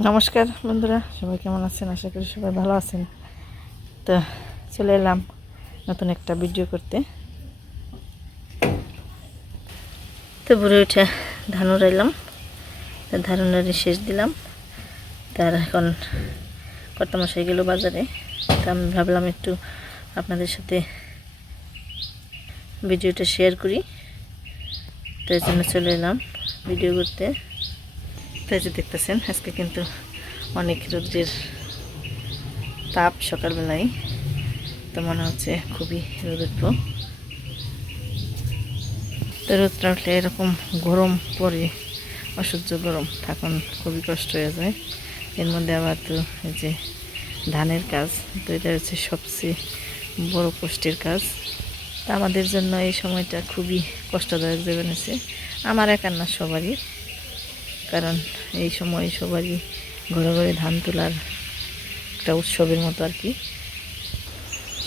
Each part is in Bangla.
নমস্কার বন্ধুরা, সবাই কেমন আছেন? আশা করি সবাই ভালো আছেন। তো চলে এলাম নতুন একটা ভিডিও করতে। তো ভোরে উঠে ধান উড়াইলাম, ধান উড়াই শেষ দিলাম। তার এখন কর্তামশাই গেল বাজারে। তো আমি ভাবলাম একটু আপনাদের সাথে ভিডিওটা শেয়ার করি, তো এই জন্য চলে এলাম ভিডিও করতে। তাই যে দেখতেছেন, আজকে কিন্তু অনেক রোদ্রের তাপ সকালবেলায়, তো মনে হচ্ছে খুবই রোদ উঠবো। তো রোদটা উঠলে এরকম গরম পড়ে, অসহ্য গরম, তখন খুবই কষ্ট হয়ে যায়। এর মধ্যে আবার তো এই যে ধানের কাজ, তো এটা হচ্ছে সবচেয়ে বড় কষ্টের কাজ। তা আমাদের জন্য এই সময়টা খুবই কষ্টদায়ক জীবন আছে, আমার একার না, সবারই। কারণ এই সময় সবারই ঘরে ঘরে ধান তোলার একটা উৎসবের মতো আর কি।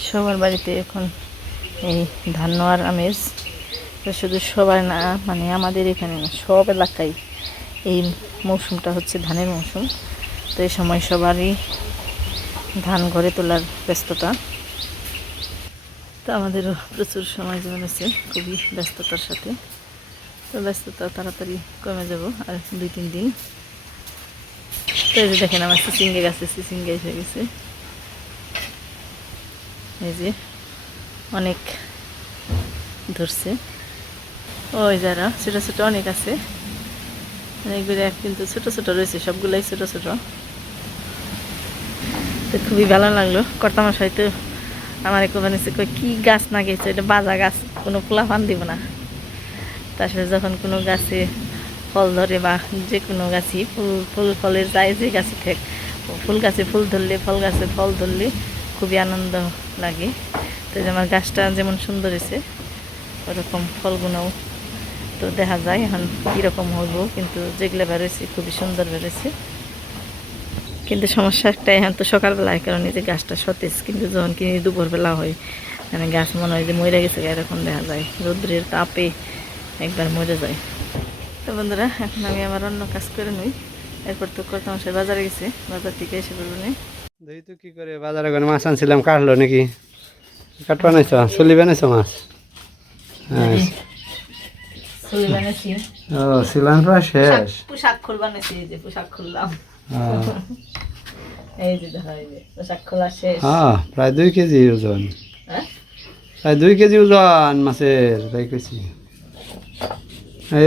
সবার বাড়িতে এখন এই ধান নেওয়ার আমেজ। তো শুধু সবার না, মানে আমাদের এখানে না, সব এলাকায় এই মৌসুমটা হচ্ছে ধানের মৌসুম। তো এই সময় সবারই ধান ঘরে তোলার ব্যস্ততা। তো আমাদেরও প্রচুর সময় যেমন আছে, খুবই ব্যস্ততার সাথে। তো ব্যস্ততা তাড়াতাড়ি কমে যাব আর 2-3 দিন। তো এই যে দেখেন, আমার সিসিঙ্গে গাছে সিসিঙ্গে এসে গেছে। এই যে অনেক ধরছে, ওই যারা ছোটো ছোটো অনেক আছে, অনেকগুলো কিন্তু ছোটো ছোটো রয়েছে, সবগুলাই ছোটো ছোটো। তো খুবই ভালো লাগলো। কর্তামশাই তো আমার একটু বানিয়েছে, কী গাছ না গেছে, এটা বাজা গাছ, কোনো পোলাপান দিব না। তারপরে যখন কোনো গাছে ফল ধরে বা যে কোনো গাছই ফুল ফলের যায়, যে গাছে থাক, ফুল গাছে ফুল ধরলে, ফল গাছে ফল ধরলে খুবই আনন্দ লাগে। তো যে আমার গাছটা যেমন সুন্দর হয়েছে, ওরকম ফলগুলোও তো দেখা যায় এখন কীরকম হইব, কিন্তু যেগুলো বেরোয়েছে খুবই সুন্দর বেরোয়েছে। কিন্তু সমস্যা একটাই, এখন তো সকালবেলায় কারণে যে গাছটা সতেজ, কিন্তু যখন কিনে দুপুরবেলা হয়, মানে গাছ মনে হয় যে মরে গেছে, এরকম দেখা যায়, রৌদ্রের তাপে একবার মরে যায়। তো বন্ধুরা, এখন আমি আমার অন্য কাজ করে নিই, এরপর তো কর্তামশাই বাজারে গেছে, বাজার থেকে এসে বলবো নি। দেখি তো কি করে, বাজারে করে মাছ আনছিলাম, কাটলো নাকি? কাট বানাইছ, চুলি বানাইছো মাছ? হ্যাঁ। ও, সিলান প্রায় শেষ। পোশাক খোল বানাইছি, এই যে পোশাক খুললাম, এই যে দেখা, এই যে পোশাক খোলা শেষ। হ্যাঁ, প্রায় 2 কেজি ওজন। হ্যাঁ, প্রায় 2 কেজি ওজন মাছের, তাই কেছি।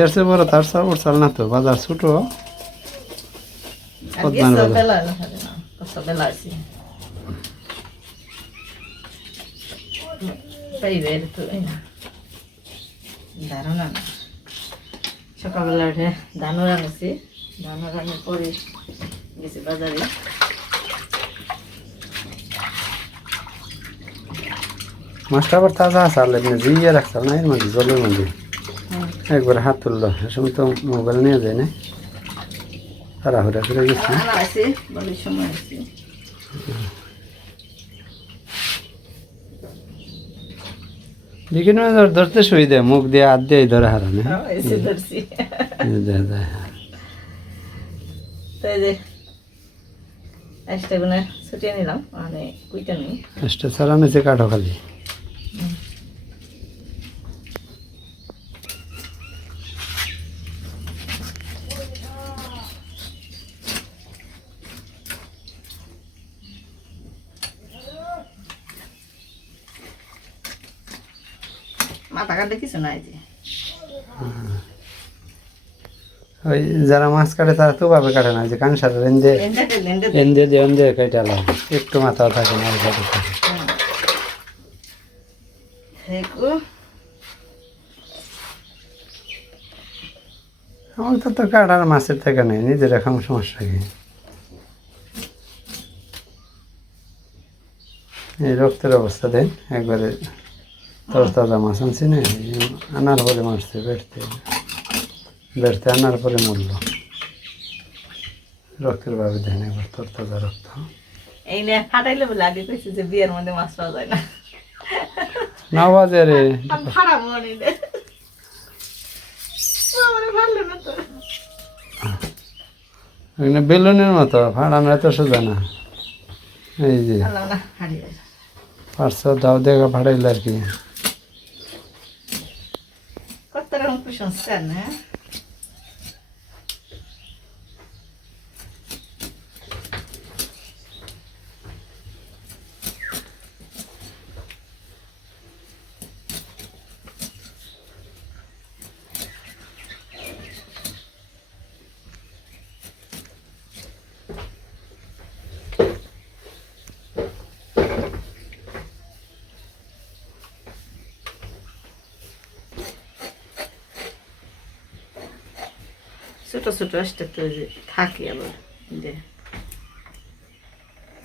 এর চেয়ে বড় তার চাল না তো, বাজার ছোট। পদ্মার বাজার। সকালবেলা উঠে ধানও রান্নাছি, ধান রান্নার পরে গেছি বাজারে। মাছটা আবার তাজা আসাল, জিয়ে রাখছাল না এর মধ্যে, জলের মধ্যে একবার হাত তুললো, এ সময় তো মোবাইল নিয়ে যায় না, তাড়াহুড়া করে গেছি। বিভিন্ন ধরতে সুবিধা, মুখ দিয়ে হাত দিয়ে ধরে হারানে। ছুটিয়ে নিলাম, মানে কুইটা নেই, ছাড়া নিচে কাঠো খালি। মাথা কাটে কিছু নাই যে। ওই যারা মাছ কাটে তারা তো ভাবে কাটে না, যে কানসার এন্দে এন্দে দিয়ে এন্দে কেটে আলাম, একটু মাথাও থাকে না। আমার তো কাটার মাছের থেকে নেই, নিজের এখন সমস্যা কি। এই রক্তের অবস্থা দেন একবারে, তরতাজা মাছ আনছি না, আনার পরে মারছে, বেড়তে বেড়তে আনার পরে মরল। রক্তের ভাবে দেন একবার, তরতাজা রক্ত। এই নিয়ে ফাটাইলে বলে আগে কইছি যে বিয়ের মধ্যে মাছ পাওয়া যায় না, না বাজে রে, খারাপ মনে দেয়, ভালো না তো। এখানে বেলুনের মতো ফাড়ানো এত সোজা না। এই যে আল্লাহ না হারিয়ে পাঁচশো দাও দেখা ফাড়াইল আর কি। কত রকম কুশন স্যার না ছোট ছোট আসতে তো যে থাকে আবার যে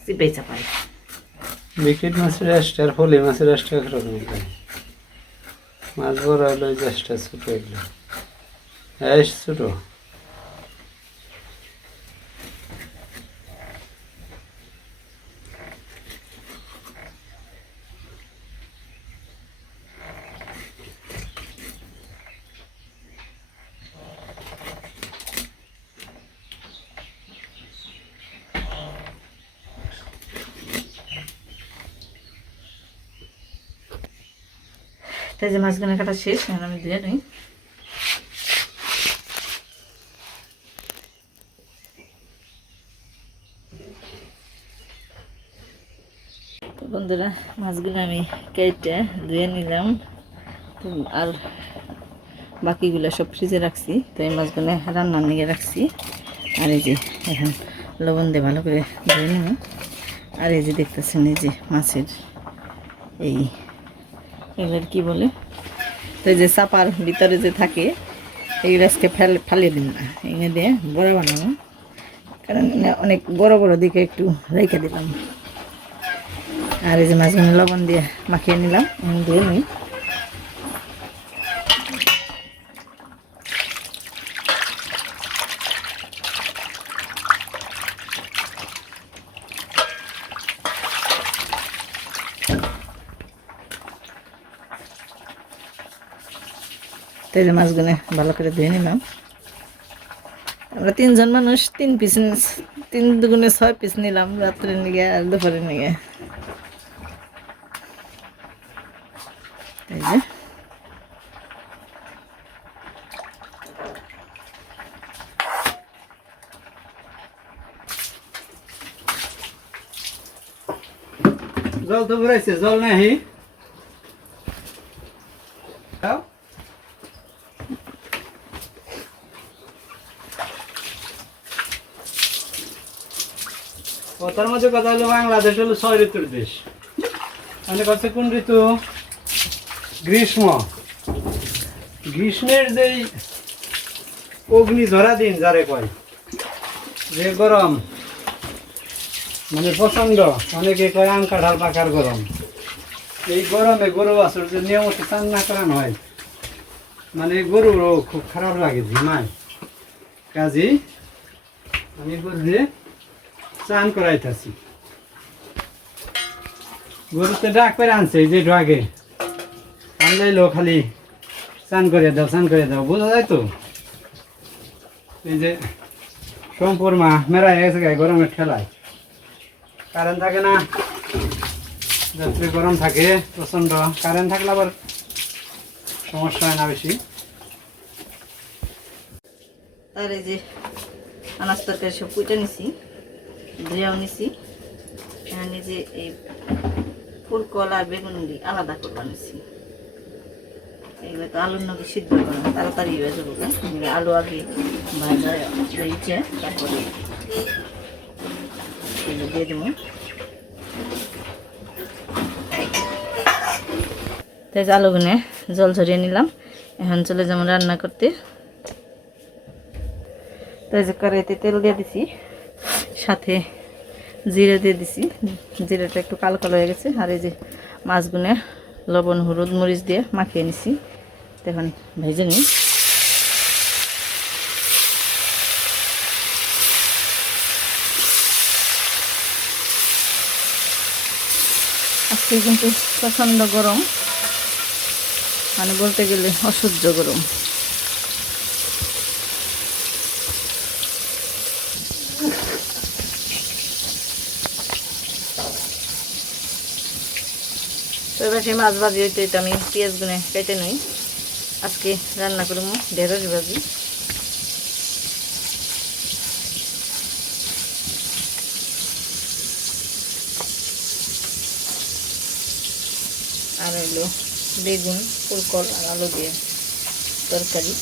চিপে চাপাই বিকেট মাছের রেস্ট আর ফলি মাছের রেস্ট একরকম খায়। মাছ বড় হলো ওই রেস্টটা ছোটো এগুলো এস ছোটো। তাই যে মাছগুলো কাটা শেষ এখন আমি দিয়ে নিই। তো বন্ধুরা মাছগুলো আমি কেটে ধুয়ে নিলাম। তো আর বাকিগুলো সব ফ্রিজে রাখছি। তো এই মাছগুলো রান্নার নিয়ে রাখছি। আর এই যে এখন লবণ দিয়ে ভালো করে ধুয়ে নেব। আর এই যে দেখতেছেন এই যে মাছের এই এগুলোর কি বলে, তো এই যে চাপার ভিতরে যে থাকে এইগুলো আজকে ফালিয়ে দিন না, এগুলো দিয়ে বড়া বানাবো। কারণ অনেক বড় বড় দিকে একটু রেখে দিলাম। আর এই যে মাছগুলো লবণ দিয়ে মাখিয়ে নিলাম, ধুয়ে নিই। তো এই যে মাছগুলো ভালো করে ধুয়ে নিলাম। আমরা 3 জন মানুষ 3 পিস, 3 দুগুণে 6 পিস নিলাম রাত্রে নিয়ে আর দুপুরে নিয়ে। এই যে জল তো বেড়াইছে, জল নাই কথার মধ্যে কথা হলো বাংলাদেশ হলো 6 ঋতুর দেশ। মানে কথা কোন ঋতু? গ্রীষ্ম। গ্রীষ্মের যেই অগ্নি ঝরা দিন যারে কয়, যে গরম মানে প্রচন্ড, অনেকে কয় আম কাঁঠাল পাকার গরম। এই গরমে গরু বাছুর যে নিয়মিত চান না করানো হয়, মানে গরুরও খুব খারাপ লাগে, ঝিমায়। কাজী আমি গরুরে চান করাইতেছি। গরুতে ডাক করে আনছে যে একটু আগে আনলাইলো, খালি চান করে দাও, চান করে দাও, বোঝা যায় তো। এই যে সম্পূর মা মেরা গেছে গায়ে গরমের ঠেলায়, কারেন্ট থাকে না, রাত্রে গরম থাকে প্রচন্ড। কারেন্ট থাকলে আবার সমস্যা হয় না বেশি। আর এই যে আনাজ তরকারি সব কুইটা নিছি, ধুয়েও নিছি। এখানে যে এই ফুলকলা আর বেগুন দিয়ে আলাদা করে বানিয়েছি। এগুলো তো আলুর নগে সিদ্ধ করা তাড়াতাড়ি হয়ে যাবো। আলু আগে ভাজা দিয়েছে, তারপরে দিয়ে দেবো। তাই আলুগুনে জল ঝরিয়ে নিলাম। এখন চলে যাবো রান্না করতে। তো এই যে কড়াইতে তেল দিয়ে দিছি, সাথে জিরে দিয়ে দিছি। জিরেটা একটু কালো কালো হয়ে গেছে। আর এই যে মাছগুনে লবণ হলুদ মরিচ দিয়ে মাখিয়ে নিছি। এখন ভেজে নিই। আজকে কিন্তু প্রচণ্ড গরম, মানে বলতে গেলে অসহ্য গরম। এবার সেই মাছ ভাজি হইতে হইতে আমি পেঁয়াজ গুনে কেটে নই। আজকে রান্না করবো ঢেঁড়স ভাজি। আর হইলো বেগুন, ফুলকল আর আলু দিয়ে তরকারি।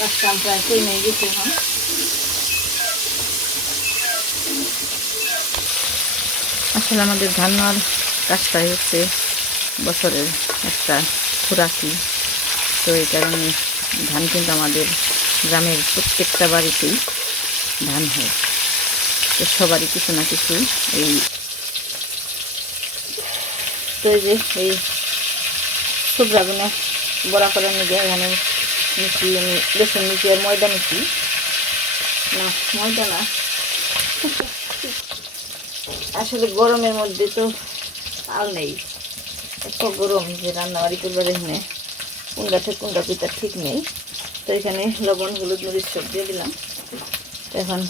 কাজটা প্রায় কই নিয়ে গেছে এখন। আসলে আমাদের ধান নেওয়ার কাজটাই হচ্ছে বছরের একটা খোরাকি। তো এই কারণে ধান কিন্তু আমাদের গ্রামের প্রত্যেকটা বাড়িতেই ধান হয়। তো সবারই কিছু না কিছু এই তো এই যে এই শুভ্রাগুনে বড়া করে নিয়ে এখানে নিচ্ছি আমি বেসন নিচ্ছি আর ময়দা নিচ্ছি না, ময়দা না। আসলে গরমের মধ্যে তো আল নেই, এত গরম যে রান্নাবাড়ি করবার এখানে কোনটা থেকে কোনটা পিতা ঠিক নেই। তো এখানে লবণ, হলুদ, মরিচ সব দিয়ে দিলাম। তো এখন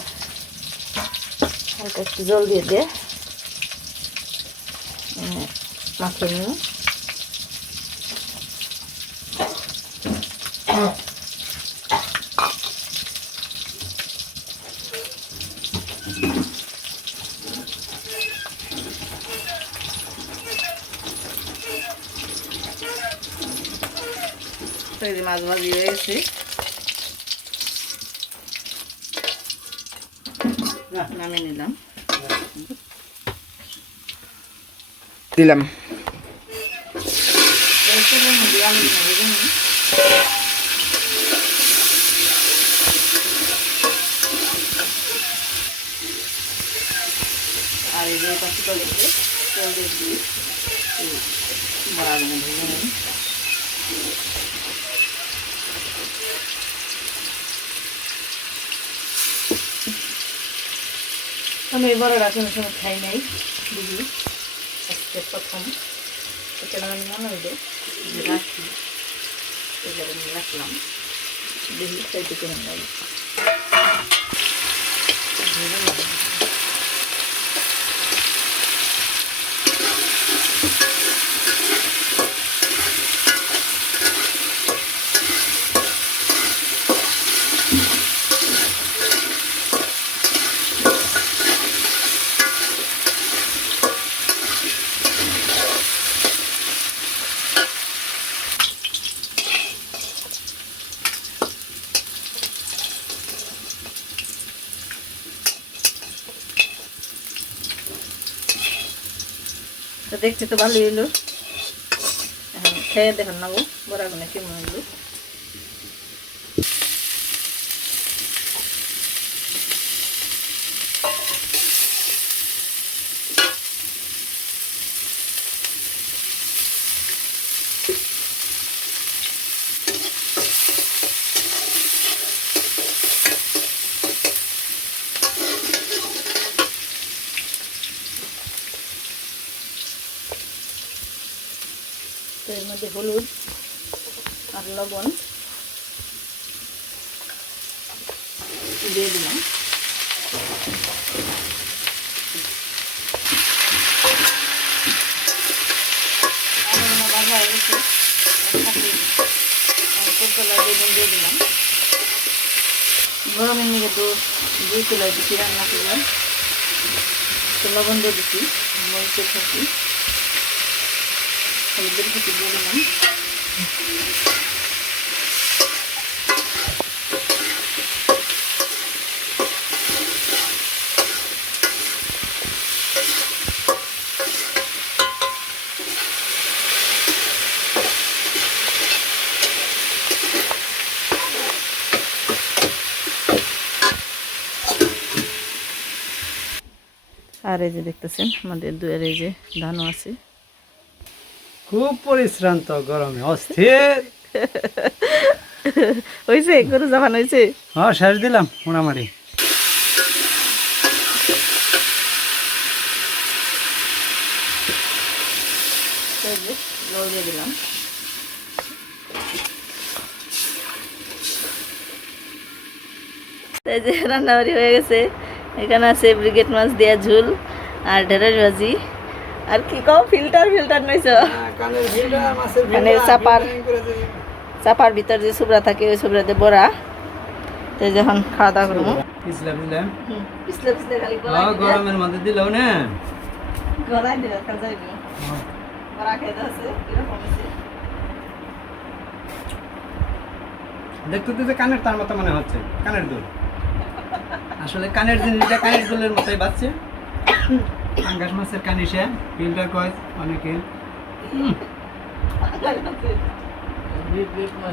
হালকা একটু জল দিয়ে মাখিয়ে নিই। তৈরি মাছ ভাজি হয়ে গেছে, নামিয়ে নিলাম দিলাম। আর এই যে পাশে তেল দিয়ে বড়া ভেজে নিই। আমি এই বড়াটা কোনো সময় খাই নাই, বুঝি আজকে প্রথম। এখানে আমি মনে হইলো যে রাখি, এখানে আমি রাখলাম, দেখি খাইতে কেমন লাগে। তো দেখতে তো ভালোই হইলো, এখন খেয়ে দেখেন নেবো বড়াগুলো কেমন হইলো। তো এর মধ্যে হলুদ আর লবণ দিয়ে দিলাম। ভাজা হয়ে গেছে, বেগুন দিয়ে দিলাম। গরমের নিয়ে তো 2 চুলায় দিচ্ছি রান্না করবো। তো লবণ দিয়ে দিচ্ছি, মরিচের থাকি, হলুদের থাকি দিয়ে দিলাম। আর এই যে দেখতেছেন আমাদের দুয়ের এই যে ধানও আছে। খুব পরিশ্রান্ত গরমে অস্থির। হয়েছে গরু জাপান হয়েছে। হ্যাঁ শেষ দিলাম মোটামুটি। এই যে লবণ দিয়ে দিলাম। এই যে রান্নাবাড়ি হয়ে গেছে। এখানে আছে ব্রিগেড মাছ দেওয়া ঝুল আর ঢেঁড়স ভাজি আর কি কও ফিল্টার নইছ কানের চাপার ভিতর যে সুবরা থাকে ওই সুবরাতে বড়া। তো যখন খাওয়া দাওয়া করবো পিছলা পিছলা পিছলে পিছলে খালি গরমের মধ্যে দিলেও না গলায় দিলে কাজ যাইবে। বড়া খেতে আছে কিরকম হয়েছে দেখতে তো যে কানের তার মতো মনে হচ্ছে, কানের দুল। আসলে কানের জিনিসটা কানের দুলের মতোই বাজছে। পাঙ্গাস মাছের কানিসা ফিল্টার কয় অনেকে।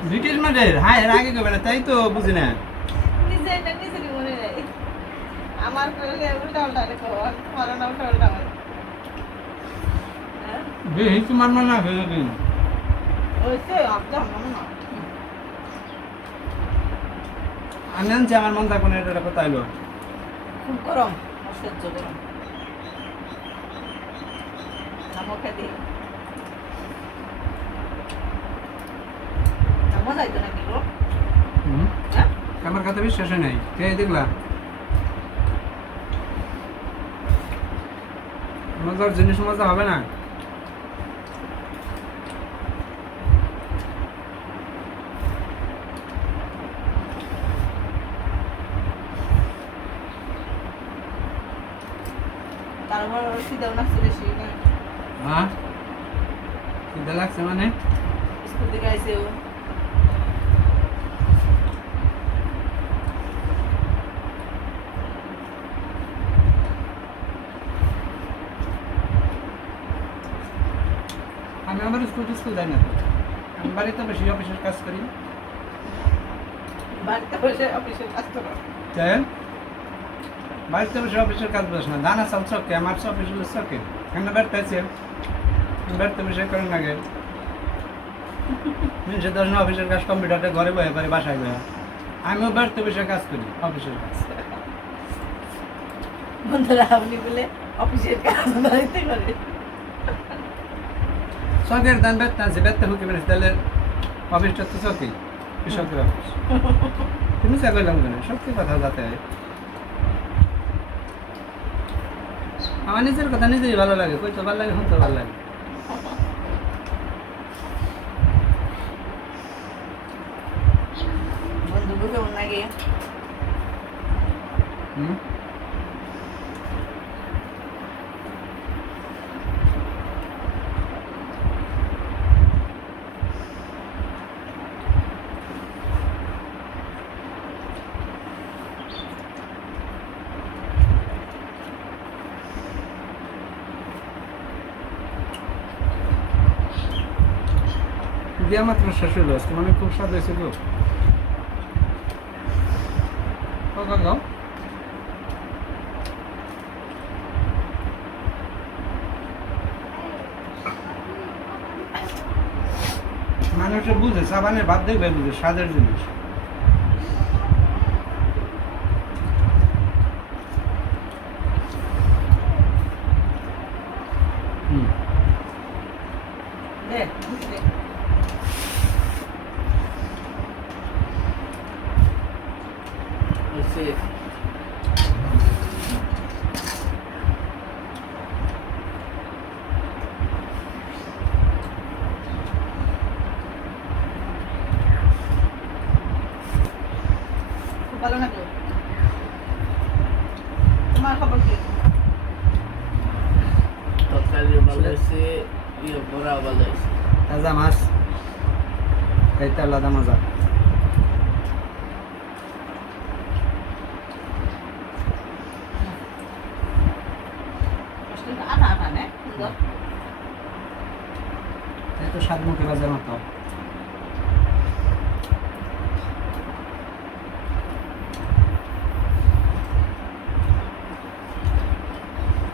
ব্রিটিশ মাছের হ্যাঁ এর আগে কবে না, তাই তো বুঝি না। নিজেরই মনে নেই আমার উল্টা উল্টা দেখো না উল্টা উল্টা হিচু মারমা না ভেবে দিন। হয়েছে একদম না আমি আনছি আমার মন থাকুন এটা কোথায় এলো। খুব গরম অসহ্য গরম মুখে দিই মজা হইতো নাকি গো? হ্যাঁ আমার কথা বিশ্বাস নাই, কে দেখলা মজার জিনিস মজা হবে না। তারপর সিদাও না বেশি হ্যাঁ খিদে লাগছে মানে স্কুল থেকে আইসে ও আমি আমার স্কুল যাই না তো, আমি বাড়িতে বেশি অফিসের কাজ করি। বাড়িতে বসে অফিসের কাজ করো তাই বাড়িতে বসে অফিসের কাজ বস না, দানা চাল চকে আমার অফিস হলো চকে কেন বেড়তে আছে বেড়তে বসে করেন আগে মিনিটে 10 না অফিসের কাজ কম্পিউটারে ঘরে বয়ে পারি বাসায় বয়ে, আমিও বেড়তে বসে কাজ করি অফিসের কাজ। বন্ধুরা আপনি বলে অফিসের কাজ বাড়িতে করে চকের দান বেড়তে আছে বেড়তে হুকি মেরেছে, তাহলে অফিসটা তো চকেই কৃষকের অফিস। তুমি চা করলাম কেন সত্যি কথা যাতে হয়। আমার নিজের কথা নিজেই ভালো লাগে, কইতে ভালো লাগে শুনতে ভালো লাগে। বন্ধু কেমন লাগে হুম দিয়া মাত্র শেষ হলো আজকে, মানে খুব স্বাদ হয়েছে গো। গাও মানুষে বুঝে সাবানের ভাত দেখবে বুঝে স্বাদের জিনিস। দে বুঝলে খুব ভালো লাগলো। তোমার খবর কি? তরকারি ভালো হয়েছে, বড়া ভালো হয়েছে। তাজা মাছ খাইতে আলাদা মজা। আটা আটা নে সুন্দর এই তো স্বাদ মুখে বাজার মতো।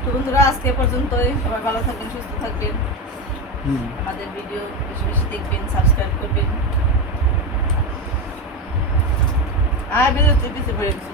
তো বন্ধুরা আজকে পর্যন্তই, সবাই ভালো থাকবেন, সুস্থ থাকবেন, হুম আমাদের ভিডিও বেশি বেশি দেখবেন, সাবস্ক্রাইব করবেন। আর বেরোতে পিছিয়ে পড়ে গেছে।